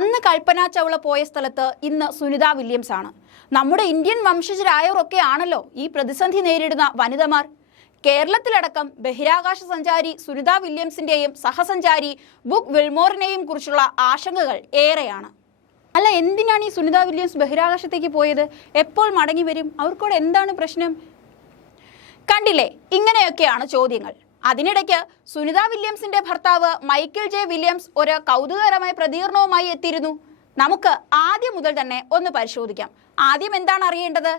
അന്ന് കൽപ്പന ചൗള പോയ സ്ഥലത്ത് ഇന്ന് സുനിത വില്യംസ് ആണ്. നമ്മുടെ ഇന്ത്യൻ വംശജരായവരൊക്കെ ആണല്ലോ ഈ പ്രതിസന്ധി നേരിടുന്ന വനിതമാർ. കേരളത്തിലടക്കം ബഹിരാകാശ സഞ്ചാരി സുനിത വില്യംസിന്റെയും സഹസഞ്ചാരി ബുക്ക് വിൽമോറിനെയും കുറിച്ചുള്ള ആശങ്കകൾ ഏറെയാണ്. അല്ല എന്തിനാണ് ഈ സുനിത വില്യംസ് ബഹിരാകാശത്തേക്ക് പോയത്? എപ്പോൾ മടങ്ങി വരും? അവർക്കോട് എന്താണ് പ്രശ്നം? കണ്ടില്ലേ ഇങ്ങനെയൊക്കെയാണ് ചോദ്യങ്ങൾ. അതിനിടയ്ക്ക് സുനിത വില്യംസിന്റെ ഭർത്താവ് മൈക്കിൾ ജെ വില്യംസ് ഒരു കൗതുകകരമായ പ്രതികരണവുമായി എത്തിയിരുന്നു. നമുക്ക് ആദ്യം മുതൽ തന്നെ ഒന്ന് പരിശോധിക്കാം. ആദ്യം എന്താണ് അറിയേണ്ടത്?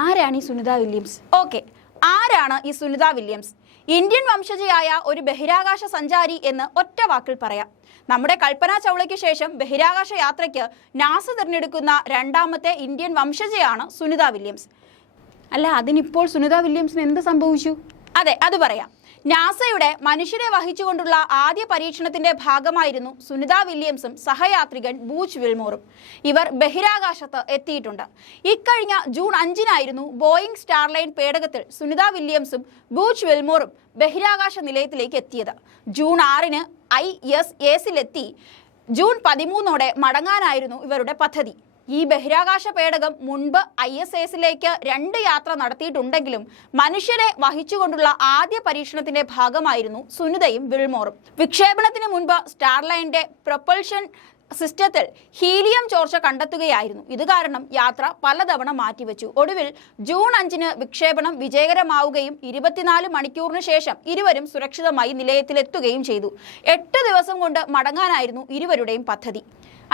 ആരാണ് ഈ സുനിത വില്യംസ്? ഓക്കെ. ആരാണ് ഈ സുനിത വില്യംസ്? ഇന്ത്യൻ വംശജയായ ഒരു ബഹിരാകാശ സഞ്ചാരി എന്ന് ഒറ്റ വാക്കിൽ പറയാം. നമ്മുടെ കൽപ്പന ചൗളയ്ക്ക് ശേഷം ബഹിരാകാശ യാത്രയ്ക്ക് നാസ തിരഞ്ഞെടുക്കുന്ന രണ്ടാമത്തെ ഇന്ത്യൻ വംശജയാണ് സുനിത വില്യംസ്. അല്ല അതിനിപ്പോൾ സുനിത വില്യംസിന് എന്ത് സംഭവിച്ചു? അതെ അത് പറയാം. നാസയുടെ മനുഷ്യരെ വഹിച്ചുകൊണ്ടുള്ള ആദ്യ പരീക്ഷണത്തിന്റെ ഭാഗമായിരുന്നു സുനിത വില്യംസും സഹയാത്രികൻ ബൂച്ച് വിൽമോറും. ഇവർ ബഹിരാകാശത്ത് എത്തിയിട്ടുണ്ട്. ഇക്കഴിഞ്ഞ ജൂൺ അഞ്ചിനായിരുന്നു ബോയിങ് സ്റ്റാർലൈൻ പേടകത്തിൽ സുനിത വില്യംസും ബൂച്ച് വിൽമോറും ബഹിരാകാശ നിലയത്തിലേക്ക് എത്തിയത്. ജൂൺ ആറിന് ഐ എസ് എസിലെത്തി ജൂൺ പതിമൂന്നോടെ മടങ്ങാനായിരുന്നു ഇവരുടെ പദ്ധതി. ഈ ബഹിരാകാശ പേടകം മുൻപ് ഐ എസ് എസിലേക്ക് രണ്ട് യാത്ര നടത്തിയിട്ടുണ്ടെങ്കിലും മനുഷ്യരെ വഹിച്ചുകൊണ്ടുള്ള ആദ്യ പരീക്ഷണത്തിന്റെ ഭാഗമായിരുന്നു സുനിതയും വിൽമോറും. വിക്ഷേപണത്തിന് മുൻപ് സ്റ്റാർലൈന്റെ പ്രൊപ്പൽഷൻ സിസ്റ്റത്തിൽ ഹീലിയം ചോർച്ച കണ്ടെത്തുകയായിരുന്നു. ഇത് കാരണം യാത്ര പലതവണ മാറ്റിവെച്ചു. ഒടുവിൽ ജൂൺ അഞ്ചിന് വിക്ഷേപണം വിജയകരമാവുകയും ഇരുപത്തിനാല് മണിക്കൂറിന് ശേഷം ഇരുവരും സുരക്ഷിതമായി നിലയത്തിലെത്തുകയും ചെയ്തു. എട്ട് ദിവസം കൊണ്ട് മടങ്ങാനായിരുന്നു ഇരുവരുടെയും പദ്ധതി.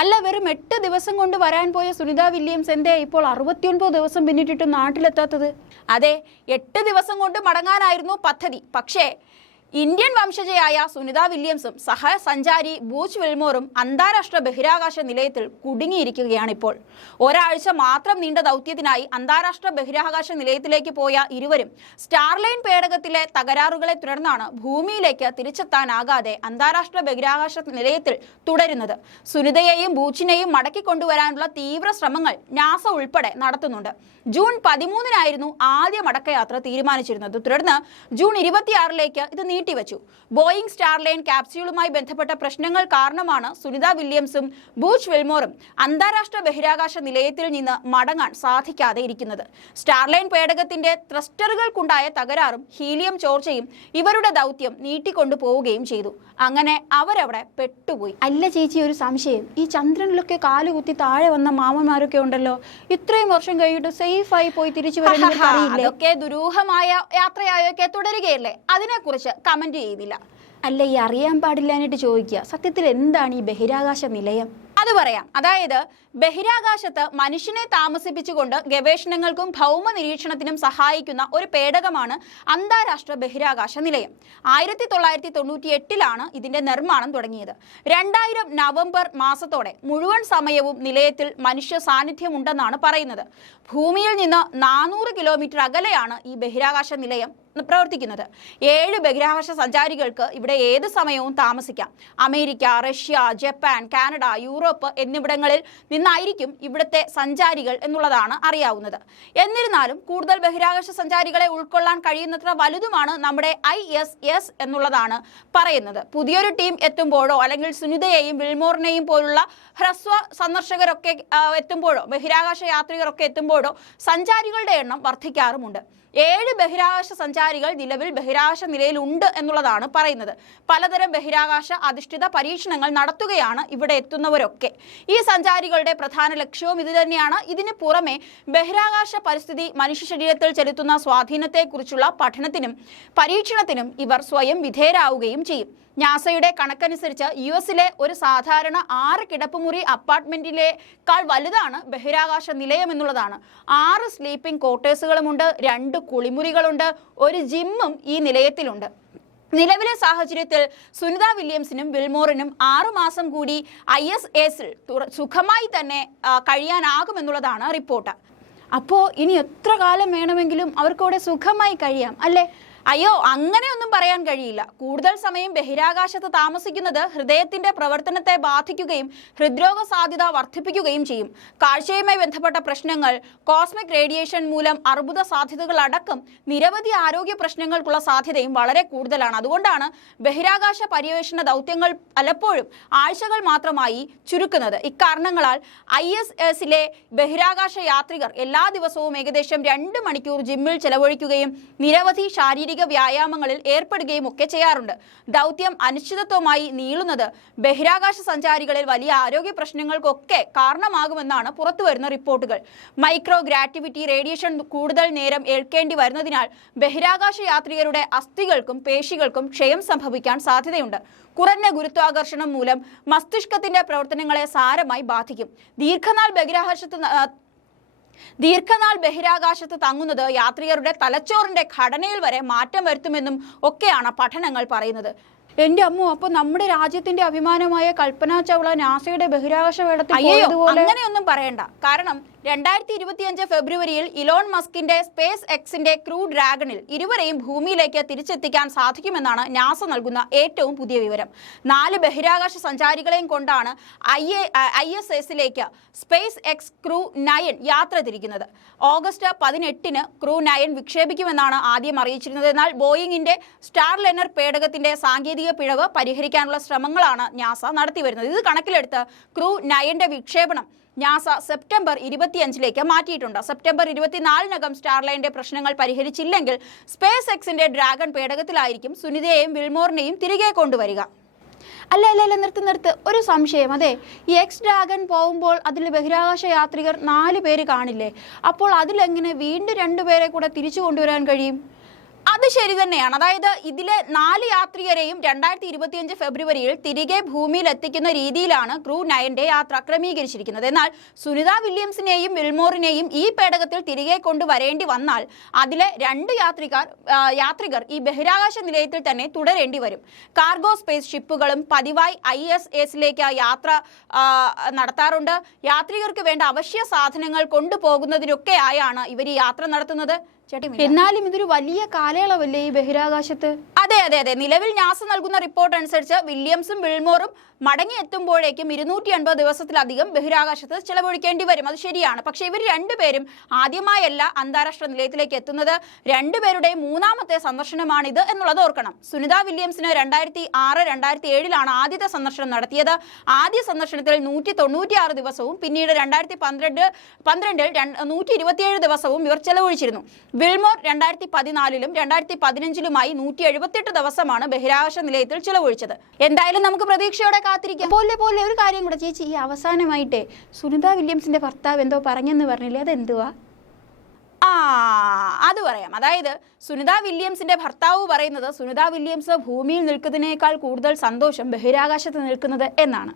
അല്ല വെറും എട്ട് ദിവസം കൊണ്ട് വരാൻ പോയ സുനിത വില്യംസ് എന്തേ ഇപ്പോൾ അറുപത്തിയൊൻപത് ദിവസം പിന്നിട്ടിട്ട് നാട്ടിലെത്താത്തത്? അതെ എട്ട് ദിവസം കൊണ്ട് മടങ്ങാനായിരുന്നു പദ്ധതി. പക്ഷേ ഇന്ത്യൻ വംശജയായ സുനിത വില്യംസും സഹസഞ്ചാരി ബൂച്ച് വിൽമോറും അന്താരാഷ്ട്ര ബഹിരാകാശ നിലയത്തിൽ കുടുങ്ങിയിരിക്കുകയാണ് ഇപ്പോൾ. ഒരാഴ്ച മാത്രം നീണ്ട ദൗത്യത്തിനായി അന്താരാഷ്ട്ര ബഹിരാകാശ നിലയത്തിലേക്ക് പോയ ഇരുവരും സ്റ്റാർലൈൻ പേടകത്തിലെ തകരാറുകളെ തുടർന്നാണ് ഭൂമിയിലേക്ക് തിരിച്ചെത്താനാകാതെ അന്താരാഷ്ട്ര ബഹിരാകാശ നിലയത്തിൽ തുടരുന്നത്. സുനിതയെയും ബൂച്ചിനെയും മടക്കി കൊണ്ടുവരാനുള്ള തീവ്ര ശ്രമങ്ങൾ നാസ ഉൾപ്പെടെ നടത്തുന്നുണ്ട്. ജൂൺ പതിമൂന്നിനായിരുന്നു ആദ്യ മടക്കയാത്ര തീരുമാനിച്ചിരുന്നത്. തുടർന്ന് ജൂൺ ഇരുപത്തിയാറിലേക്ക് ഇത് നീട്ടിവെച്ചു. ബോയിംഗ് സ്റ്റാർലൈൻ ക്യാപ്സ്യൂളുമായി ബന്ധപ്പെട്ട പ്രശ്നങ്ങൾ കാരണമാണ് സുനിത വില്യംസും ബൂച്ച് വെൽമോറും അന്താരാഷ്ട്ര ബഹിരാകാശ നിലയത്തിൽ നിന്ന് മടങ്ങാൻ സാധിക്കാതെ ഇരിക്കുന്നത്. സ്റ്റാർലൈൻ പേടകത്തിന്റെ ത്രസ്റ്ററുകൾക്കുണ്ടായ തകരാറും ഹീലിയം ചോർച്ചയും ഇവരുടെ ദൗത്യം നീട്ടിക്കൊണ്ടു പോവുകയും ചെയ്തു. അങ്ങനെ അവരവിടെ പെട്ടുപോയി. അല്ല ചേച്ചി ഒരു സംശയം. ഈ ചന്ദ്രനിലൊക്കെ കാലുകുത്തി താഴെ വന്ന മാമന്മാരൊക്കെ ഉണ്ടല്ലോ. ഇത്രയും വർഷം കഴിഞ്ഞിട്ട് സേഫായി ആയി പോയി തിരിച്ചു വരാൻ അതൊക്കെ ദുരൂഹമായ യാത്രയായൊക്കെ തുടരുകയല്ലേ? അതിനെക്കുറിച്ച് കമന്റ് ചെയ്യുന്നില്ല. അല്ല ഈ അറിയാൻ പാടില്ലാനായിട്ട് ചോദിക്കുക. സത്യത്തിൽ എന്താണ് ഈ ബഹിരാകാശ നിലയം? അത് പറയാം. അതായത് ബഹിരാകാശത്ത് മനുഷ്യനെ താമസിപ്പിച്ചുകൊണ്ട് ഗവേഷണങ്ങൾക്കും ഭൗമ നിരീക്ഷണത്തിനും സഹായിക്കുന്ന ഒരു പേടകമാണ് അന്താരാഷ്ട്ര ബഹിരാകാശ നിലയം. ആയിരത്തി തൊള്ളായിരത്തി തൊണ്ണൂറ്റി എട്ടിലാണ് ഇതിന്റെ നിർമ്മാണം തുടങ്ങിയത്. രണ്ടായിരം നവംബർ മാസത്തോടെ മുഴുവൻ സമയവും നിലയത്തിൽ മനുഷ്യ സാന്നിധ്യമുണ്ടെന്നാണ് പറയുന്നത്. ഭൂമിയിൽ നിന്ന് നാനൂറ് കിലോമീറ്റർ അകലെയാണ് ഈ ബഹിരാകാശ നിലയം പ്രവർത്തിക്കുന്നത്. ഏഴ് ബഹിരാകാശ സഞ്ചാരികൾക്ക് ഇവിടെ ഏത് സമയവും താമസിക്കാം. America Russia Japan Canada Europe എന്നിവിടങ്ങളിൽ നിന്നായിരിക്കും ഇവിടുത്തെ സഞ്ചാരികൾ എന്നുള്ളതാണ് അറിയാവുന്നത്. എന്നിരുന്നാലും കൂടുതൽ ബഹിരാകാശ സഞ്ചാരികളെ ഉൾക്കൊള്ളാൻ കഴിയുന്നത്ര വലുതുമാണ് നമ്മുടെ ഐ എസ് എസ് എന്നുള്ളതാണ് പറയുന്നത്. പുതിയൊരു ടീം എത്തുമ്പോഴോ അല്ലെങ്കിൽ സുനിതയെയും വിൽമോറിനെയും പോലുള്ള ഹ്രസ്വ സന്ദർശകരൊക്കെ എത്തുമ്പോഴോ ബഹിരാകാശ യാത്രികരൊക്കെ എത്തുമ്പോഴോ സഞ്ചാരികളുടെ എണ്ണം വർദ്ധിക്കാറുമുണ്ട്. ഏഴ് ബഹിരാകാശ സഞ്ചാരികൾ നിലവിൽ ബഹിരാകാശ നിലയിലുണ്ട് എന്നുള്ളതാണ് പറയുന്നത്. പലതരം ബഹിരാകാശ അധിഷ്ഠിത പരീക്ഷണങ്ങൾ നടത്തുകയാണ് ഇവിടെ എത്തുന്നവരൊക്കെ. ഈ സഞ്ചാരികളുടെ പ്രധാന ലക്ഷ്യവും ഇതുതന്നെയാണ് ഇതിന് പുറമെ ബഹിരാകാശ പരിസ്ഥിതി മനുഷ്യ ശരീരത്തിൽ ചെലുത്തുന്ന സ്വാധീനത്തെക്കുറിച്ചുള്ള പഠനത്തിനും പരീക്ഷണത്തിനും ഇവർ സ്വയം വിധേയരാവുകയും ചെയ്യും. നാസയുടെ കണക്കനുസരിച്ച് യു എസിലെ ഒരു സാധാരണ ആറ് കിടപ്പുമുറി അപ്പാർട്ട്മെന്റിലേക്കാൾ വലുതാണ് ബഹിരാകാശ നിലയം എന്നുള്ളതാണ്. ആറ് സ്ലീപ്പിംഗ് ക്വാർട്ടേഴ്സുകളുമുണ്ട് രണ്ട് കുളിമുറികളുണ്ട് ഒരു ജിമ്മും ഈ നിലയത്തിലുണ്ട്. നിലവിലെ സാഹചര്യത്തിൽ സുനിത വില്യംസിനും വിൽമോറിനും ആറുമാസം കൂടി ഐ എസ് എസിൽ സുഖമായി തന്നെ കഴിയാനാകുമെന്നുള്ളതാണ് റിപ്പോർട്ട്. അപ്പോൾ ഇനി എത്ര കാലം വേണമെങ്കിലും അവർക്കവിടെ സുഖമായി കഴിയാം അല്ലേ? അയ്യോ അങ്ങനെയൊന്നും പറയാൻ കഴിയില്ല. കൂടുതൽ സമയം ബഹിരാകാശത്ത് താമസിക്കുന്നത് ഹൃദയത്തിന്റെ പ്രവർത്തനത്തെ ബാധിക്കുകയും ഹൃദ്രോഗ സാധ്യത വർദ്ധിപ്പിക്കുകയും ചെയ്യും. കാഴ്ചയുമായി ബന്ധപ്പെട്ട പ്രശ്നങ്ങൾ കോസ്മിക് റേഡിയേഷൻ മൂലം അർബുദ സാധ്യതകൾ അടക്കം നിരവധി ആരോഗ്യ പ്രശ്നങ്ങൾക്കുള്ള സാധ്യതയും വളരെ കൂടുതലാണ്. അതുകൊണ്ടാണ് ബഹിരാകാശ പര്യവേഷണ ദൗത്യങ്ങൾ പലപ്പോഴും ആഴ്ചകൾ മാത്രമായി ചുരുക്കുന്നത്. ഇക്കാരണങ്ങളാൽ ഐ എസ് എസിലെ ബഹിരാകാശ യാത്രികർ എല്ലാ ദിവസവും ഏകദേശം രണ്ട് മണിക്കൂർ ജിമ്മിൽ ചെലവഴിക്കുകയും നിരവധി ശാരീരിക വ്യായാമങ്ങളിൽ ഏർപ്പെടുകയും ഒക്കെ ചെയ്യാറുണ്ട്. ദൗത്യം അനിശ്ചിതത്വമായി നീളുന്നത് ബഹിരാകാശ സഞ്ചാരികളിൽ വലിയ ആരോഗ്യ പ്രശ്നങ്ങൾക്കൊക്കെ കാരണമാകുമെന്നാണ് പുറത്തുവരുന്ന റിപ്പോർട്ടുകൾ. മൈക്രോ ഗ്രാറ്റിവിറ്റി റേഡിയേഷൻ കൂടുതൽ നേരം ഏൽക്കേണ്ടി വരുന്നതിനാൽ ബഹിരാകാശ യാത്രികരുടെ അസ്ഥികൾക്കും പേശികൾക്കും ക്ഷയം സംഭവിക്കാൻ സാധ്യതയുണ്ട്. കുറഞ്ഞ ഗുരുത്വാകർഷണം മൂലം മസ്തിഷ്കത്തിന്റെ പ്രവർത്തനങ്ങളെ സാരമായി ബാധിക്കും. ദീർഘനാൾ ബഹിരാകാശത്ത് ദീർഘനാൾ ബഹിരാകാശത്ത് തങ്ങുന്നത് യാത്രികരുടെ തലച്ചോറിന്റെ ഘടനയിൽ വരെ മാറ്റം വരുത്തുമെന്നും ഒക്കെയാണ് പഠനങ്ങൾ പറയുന്നത്. എന്റെ അമ്മു അപ്പൊ നമ്മുടെ രാജ്യത്തിന്റെ അഭിമാനമായ കൽപ്പന ചൗള നാസയുടെ ബഹിരാകാശ വേളത്തിൽ അങ്ങനെയൊന്നും പറയണ്ട. കാരണം രണ്ടായിരത്തി ഇരുപത്തിയഞ്ച് ഫെബ്രുവരിയിൽ ഇലോൺ മസ്കിന്റെ സ്പേസ് എക്സിന്റെ ക്രൂ ഡ്രാഗണിൽ ഇരുവരെയും ഭൂമിയിലേക്ക് തിരിച്ചെത്തിക്കാൻ സാധിക്കുമെന്നാണ് നാസ നൽകുന്ന ഏറ്റവും പുതിയ വിവരം. നാല് ബഹിരാകാശ സഞ്ചാരികളെയും കൊണ്ടാണ് ഐ എ ഐ എസ് എസിലേക്ക് സ്പേസ് എക്സ് ക്രൂ നയൻ യാത്ര തിരിക്കുന്നത്. ഓഗസ്റ്റ് പതിനെട്ടിന് ക്രൂ നയൻ വിക്ഷേപിക്കുമെന്നാണ് ആദ്യം അറിയിച്ചിരുന്നത്. എന്നാൽ ബോയിങ്ങിന്റെ സ്റ്റാർ ലെനർ പേടകത്തിന്റെ സാങ്കേതിക പിഴവ് പരിഹരിക്കാനുള്ള ശ്രമങ്ങളാണ് നാസ നടത്തിവരുന്നത്. ഇത് കണക്കിലെടുത്ത് ക്രൂ നയന്റെ വിക്ഷേപണം നാസ സെപ്റ്റംബർ ഇരുപത്തിയഞ്ചിലേക്ക് മാറ്റിയിട്ടുണ്ട്. സെപ്റ്റംബർ ഇരുപത്തിനാലിനകം സ്റ്റാർലൈന്റെ പ്രശ്നങ്ങൾ പരിഹരിച്ചില്ലെങ്കിൽ സ്പേസ് എക്സിന്റെ ഡ്രാഗൺ പേടകത്തിലായിരിക്കും സുനിതയെയും വിൽമോറിനെയും തിരികെ കൊണ്ടുവരിക. അല്ല അല്ല അല്ല നിർത്ത് നിർത്ത്. ഒരു സംശയം അതെ. ഈ എക്സ് ഡ്രാഗൺ പോകുമ്പോൾ അതിൽ ബഹിരാകാശ യാത്രികർ നാല് പേര് കാണില്ലേ? അപ്പോൾ അതിലെങ്ങനെ വീണ്ടും രണ്ടുപേരെ കൂടെ തിരിച്ചു കൊണ്ടുവരാൻ കഴിയും? അത് ശരി തന്നെയാണ്. അതായത് ഇതിലെ നാല് യാത്രികരെയും രണ്ടായിരത്തി ഇരുപത്തിയഞ്ച് ഫെബ്രുവരിയിൽ തിരികെ ഭൂമിയിൽ എത്തിക്കുന്ന രീതിയിലാണ് ക്രൂ നയന്റെ യാത്ര ക്രമീകരിച്ചിരിക്കുന്നത്. എന്നാൽ സുനിത വില്യംസിനെയും വിൽമോറിനെയും ഈ പേടകത്തിൽ തിരികെ കൊണ്ടുവരേണ്ടി വന്നാൽ അതിലെ രണ്ട് യാത്രികർ യാത്രികർ ഈ ബഹിരാകാശ നിലയത്തിൽ തന്നെ തുടരേണ്ടി വരും. കാർഗോ സ്പേസ് ഷിപ്പുകളും പതിവായി ഐ എസ് എസിലേക്ക് യാത്ര നടത്താറുണ്ട്. യാത്രികർക്ക് വേണ്ട അവശ്യ സാധനങ്ങൾ കൊണ്ടുപോകുന്നതിനൊക്കെ ആയാണ് ഇവർ ഈ യാത്ര നടത്തുന്നത്. എന്നാലും ഇതൊരു വലിയ കാലയളവല്ലേ ഈ ബഹിരാകാശത്ത്? അതെ അതെ അതെ. നിലവിൽ നാസ നൽകുന്ന റിപ്പോർട്ട് അനുസരിച്ച് വില്യംസും വിൽമോറും മടങ്ങി എത്തുമ്പോഴേക്കും ഇരുന്നൂറ്റി അൻപത് ദിവസത്തിലധികം ബഹിരാകാശത്ത് ചെലവഴിക്കേണ്ടി വരും. അത് ശരിയാണ്. പക്ഷേ ഇവർ രണ്ടുപേരും ആദ്യമായല്ല അന്താരാഷ്ട്ര നിലയത്തിലേക്ക് എത്തുന്നത്. രണ്ടുപേരുടെയും മൂന്നാമത്തെ സന്ദർശനമാണിത് എന്നുള്ളത് ഓർക്കണം. സുനിത വില്യംസിന് രണ്ടായിരത്തി ആറ് രണ്ടായിരത്തി ഏഴിലാണ് ആദ്യത്തെ സന്ദർശനം നടത്തിയത്. ആദ്യ സന്ദർശനത്തിൽ നൂറ്റി തൊണ്ണൂറ്റി ആറ് ദിവസവും പിന്നീട് രണ്ടായിരത്തി പന്ത്രണ്ട് പന്ത്രണ്ടിൽ നൂറ്റി ഇരുപത്തിയേഴ് ദിവസവും ഇവർ ചെലവഴിച്ചിരുന്നു. വിൽമോർ രണ്ടായിരത്തി പതിനാലിലും രണ്ടായിരത്തി പതിനഞ്ചിലുമായി നൂറ്റി എഴുപത്തിയെട്ട് ദിവസമാണ് ബഹിരാകാശ നിലയത്തിൽ ചിലവഴിച്ചത്. എന്തായാലും നമുക്ക് പ്രതീക്ഷയോടെ കാത്തിരിക്കാം. പോലെ പോലെ ഒരു കാര്യം കൂടെ ചേച്ചി ഈ അവസാനമായിട്ട് സുനിത വില്യംസിന്റെ ഭർത്താവ് എന്തോ പറഞ്ഞെന്ന് പറഞ്ഞില്ലേ? അതെന്തുവാ? ആ അത് പറയാം. അതായത് സുനിത വില്യംസിന്റെ ഭർത്താവ് പറയുന്നത് സുനിത വില്യംസ് ഭൂമിയിൽ നിൽക്കുന്നതിനേക്കാൾ കൂടുതൽ സന്തോഷം ബഹിരാകാശത്ത് നിൽക്കുന്നത് എന്നാണ്.